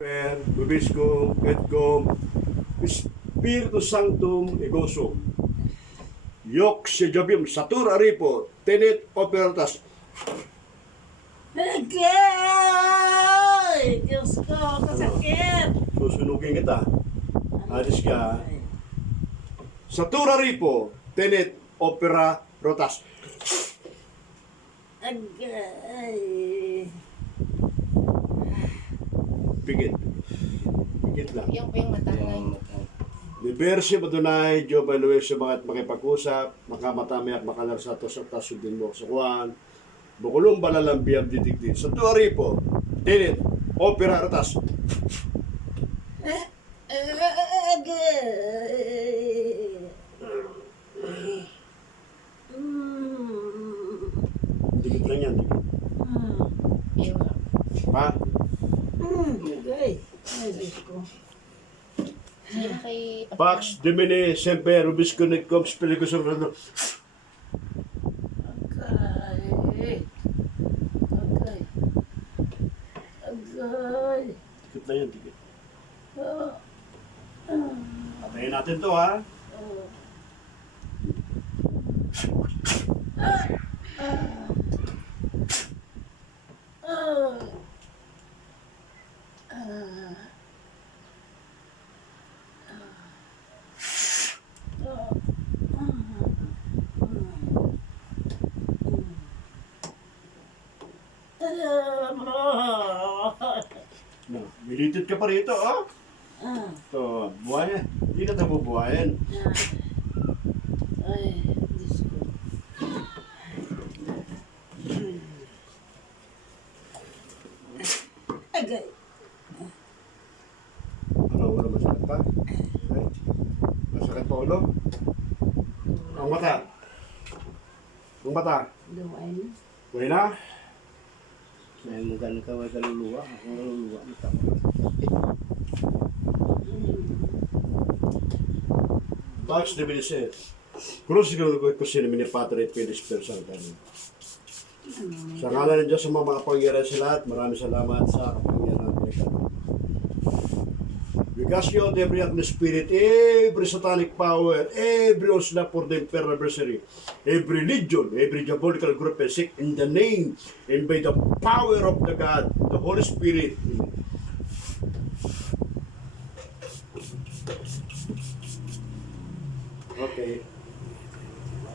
Bibiscum, et cum, Spiritus Sanctum, Egosum. Yok si Jobim, Satur Aripo, Tenet Operatas. Agay! Diyos ko, kasakit! Susunugin kita. Alis ka. Satur Aripo, Tenet Opera Rotas. Agay! Pigit. Pigit lang. Yung matangay. Libersi Madunay, Joba Luis sa mga makipag-usap, makamatami at makalarsato sa tasubin mo sa kuwan. Bukulong balalang biyam didigdig. Sa Tuaripo, Tinit, Opera Ratas. Agay! Dikit lang yan, dikit. Yung Pa? Agay! Ay, Diyos ko. sila kay Pax, Dimini, Semper, Rubisco, Netcom, Spilico, Sobrano. Agay! Agay! Agay! Dikit lang yan, dikit. Patayin natin to, ha? No, militit ka pa rito, ha? Ito, buhay. Hindi ka nabubuhayin. Ay, Diyos ko. Agay! Ano, wala masakit pa? Okay. Masakit pa ulo? Ang mata? Ang mata? Lumain. Buhay na? May magano ka sa luluwa. Ang luluwa mo tama. Pax de Belices. Cruz siguro ko ito sinimini Padre et Filii Spiritus Sancto. Sa ngalan ng Diyos sa mga kapangyarihan sa lahat, maraming salamat sa kapangyarihan ng Pilipinas. We cast you out every ugly spirit, every satanic power, every onslaught for the imperial adversary, every legion, every diabolical group is sick in the name and by the power of the God, the Holy Spirit. Okay.